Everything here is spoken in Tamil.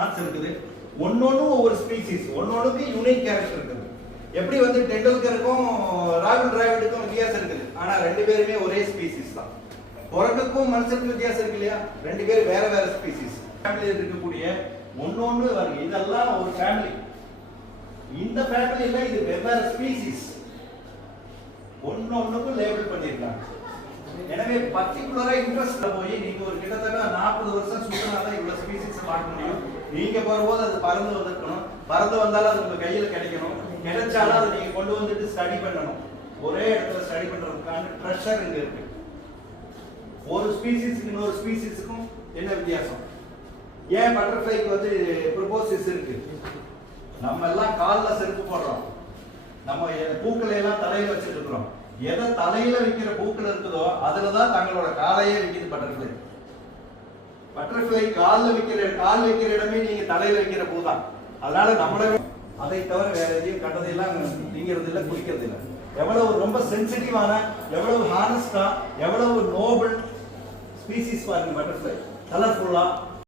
இருக்குது. ஒன்னொன்னும் ஒவ்வொரு ஸ்பீசிஸ், ஒன்னொன்னுக்கு யூனிக் கேரக்டர் இருக்குது. எப்படி வந்து டெண்டுல்கருக்கும் ராகுல் டிராவிடுக்கும் வித்தியாசம் இருக்குது, ஆனா ரெண்டு பேருமே ஒரே ஸ்பீசிஸ் தான். குரங்குக்கும் மனுஷனுக்கும் வித்தியாசம் இருக்கு இல்லையா? ரெண்டு பேரும் வேற வேற ஸ்பீசிஸ். ஃபேமிலியில் இருக்கக்கூடிய ஒன்னொன்னு வருது, இதெல்லாம் ஒரு ஃபேமிலி. இந்த ஃபேமிலியில இது வெவ்வேறு ஸ்பீசிஸ், ஒன்னொன்னுக்கும் லேபிள் பண்ணியிருக்காங்க. எனவே பர்டிகுலரா இன்ட்ரெஸ்ட்ல போய் நீங்க ஒரு கிட்டத்தட்ட 40 வருஷம் சுத்தினாதான் இவ்வளவு ஸ்பீசிஸ் பார்க்க முடியும். நீங்க வரும்போது அது பறந்து வந்திருக்கணும், பறந்து வந்தாலும் அது உங்க கையில கிடைக்கணும், கிடைச்சாலும் அதை நீங்க கொண்டு வந்துட்டு ஸ்டடி பண்ணணும். ஒரே இடத்துல ஸ்டடி பண்றதுக்கான ட்ரெஷர் இங்க இருக்கு. ஒரு ஸ்பீசிஸ்க்கு இன்னொரு ஸ்பீசிஸ்க்கும் என்ன வித்தியாசம்? ஏன் பட்டர்ஃப்ளைக்கு வந்து ப்ரோபோசிஸ் இருக்கு? நம்ம எல்லாம் காலில் செருப்பு போடுறோம், நம்ம பூக்களை எல்லாம் தலையில வச்சுட்டு இருக்கிறோம். எதை தலையில வைக்கிற பூக்கள் இருக்குதோ அதுலதான் தங்களோட காலையே வைக்குது பட்டர்ஃப்ளை. பட்டர்ஃப்ளை கால் வைக்கிற இடமே நீங்க தலையில வைக்கிற பூ தான். அதனால நம்மள அதை தவிர வேற எதையும் கண்டதையெல்லாம் நீங்கிறது இல்லை, குடிக்கிறது இல்லை. எவ்வளவு ரொம்ப சென்சிட்டிவான, எவ்வளவு ஹானஸ்டா, எவ்வளவு நோபல் ஸ்பீசிஸ் பாருங்க பட்டர்ஃப்ளை. கலர்ஃபுல்லா